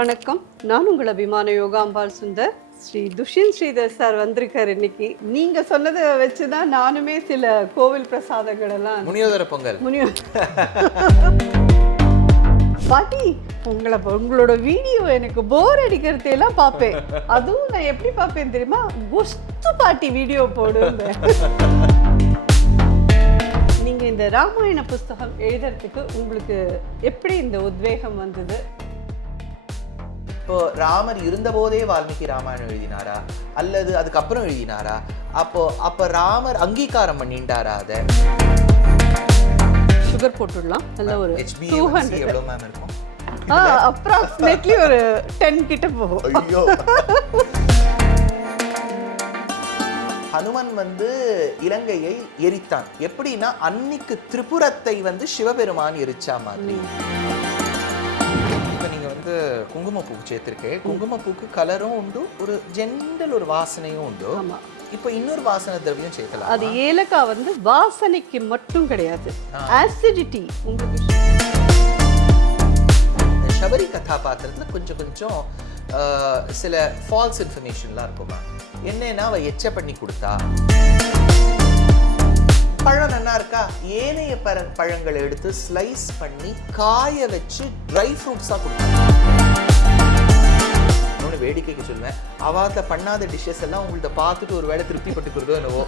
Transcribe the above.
வணக்கம், நான் உங்கள் அபிமான யோகாம்பால் சுந்தர். ஸ்ரீ துஷ்யந்த் ஸ்ரீதர் சார் வந்திருக்கார் இன்னைக்கு. நீங்க சொன்னதை வச்சுதான் நானுமே சில கோவில் பிரசாதங்கள் எல்லாம் முனியோதர பொங்கல் பாட்டி உங்களோட வீடியோ எனக்கு போர் அடிக்கிறதையெல்லாம் பார்ப்பேன். அதுவும் நான் எப்படி பார்ப்பேன் தெரியுமா? குஸ்து பாட்டி வீடியோ போடுவேன். நீங்க இந்த ராமாயண புஸ்தகம் எழுதுறதுக்கு உங்களுக்கு எப்படி இந்த உத்வேகம் வந்தது? இப்போ ராமர் இருந்தபோதே வால்மீகி ராமாயணம் எழுதினாரா அல்லது அதுக்கப்புறம் எழுதினாரா? அப்போ ராமர் அங்கீகாரம் பண்ணிட்டாரா? அதை சுகர் போட்டுடலாம். நல்ல ஒரு HbA1c எவ்வளவு மேம் இருக்கும்? அப்ராக்சிமேட்லி ஒரு 10 கிட்ட போகும். ஐயோ. ஹனுமன் இலங்கையை எரித்தான். எப்படின்னா அன்னைக்கு திரிபுரத்தை சிவபெருமான் எரிச்சா மாதிரி. இப்போ நீங்க குங்குமப்பூக்கு சேர்த்திருக்கேன். குங்குமப்பூக்கு கலரும் உண்டு, ஒரு ஜென்ரல் ஒரு வாசனையும் உண்டு. இப்போ இன்னொரு வாசனை திரவியம் சேர்க்கலாம். அது ஏலக்காய் வாசனைக்கு மட்டும் கிடையாது, ஆசிடிட்டி. உங்களுக்கு சபரி கதாபாத்திரத்துல கொஞ்சம் சில ஃபால்ஸ் இன்ஃபர்மேஷன்லாம் இருக்குமா? என்னன்னா அவ எச்ச பண்ணி கொடுத்தா பழம் நல்லா இருக்கா, ஏனைய பழங்களை எடுத்து ஸ்லைஸ் பண்ணி காய வச்சு ட்ரை ஃப்ரூட்ஸா கொடுத்தா. வேடிக்கைக்கு சொல்லுவேன், அவாத பண்ணாத டிஷ்ஷஸ் எல்லாம் உங்கள்ட்ட பார்த்துட்டு ஒரு வேளை திருப்தி பட்டுக்கிறதோ என்னவோ.